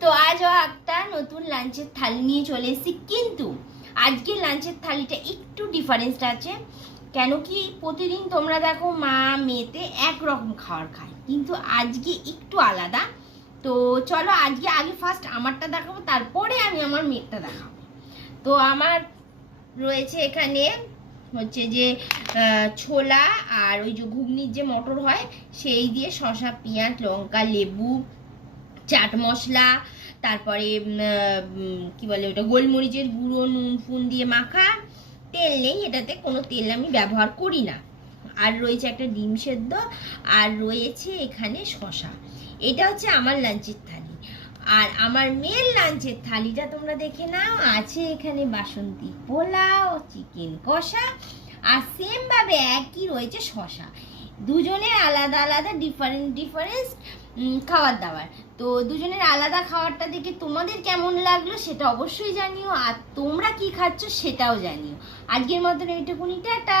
তো আজও একটা নতুন লাঞ্চের থালি নিয়ে চলে এসেছি, কিন্তু আজকের লাঞ্চের থালিটা একটু ডিফারেন্সটা আছে। কেন কি প্রতিদিন তোমরা দেখো মা মেয়েতে একরকম খাবার খায়, কিন্তু আজকে একটু আলাদা। তো চলো আজকে আগে ফার্স্ট আমারটা দেখাবো, তারপরে আমি আমার মেয়েরটা দেখাবো। তো আমার রয়েছে এখানে হচ্ছে যে ছোলা আর ওই যে ঘুগনির যে মটর হয় সেই দিয়ে শসা, পেঁয়াজ, লঙ্কা, লেবু, চাট মশলা, তারপরে কি বলে ওটা গোলমরিচের গুঁড়ো, নুন ফুন দিয়ে মাখা। তেল নেই, এটাতে কোনো তেল আমি ব্যবহার করি না। আর রয়েছে একটা ডিম সেদ্ধ, আর রয়েছে এখানে শসা। এটা হচ্ছে আমার লাঞ্চের থালি। আর আমার মেয়ের লাঞ্চের থালিটা তোমরা দেখে নাও, আছে এখানে বাসন্তী পোলাও, চিকেন কষা, আর সেম ভাবে একই রয়েছে শসা। দুজনের আলাদা আলাদা ডিফারেন্স খাবার দাবার। তো দুজনের আলাদা খাবারটা দেখে তোমাদের কেমন লাগলো সেটা অবশ্যই জানিও, আর তোমরা কি খাচ্ছ সেটাও জানিও। আজকের মতন এইটুকুনি, টাটা।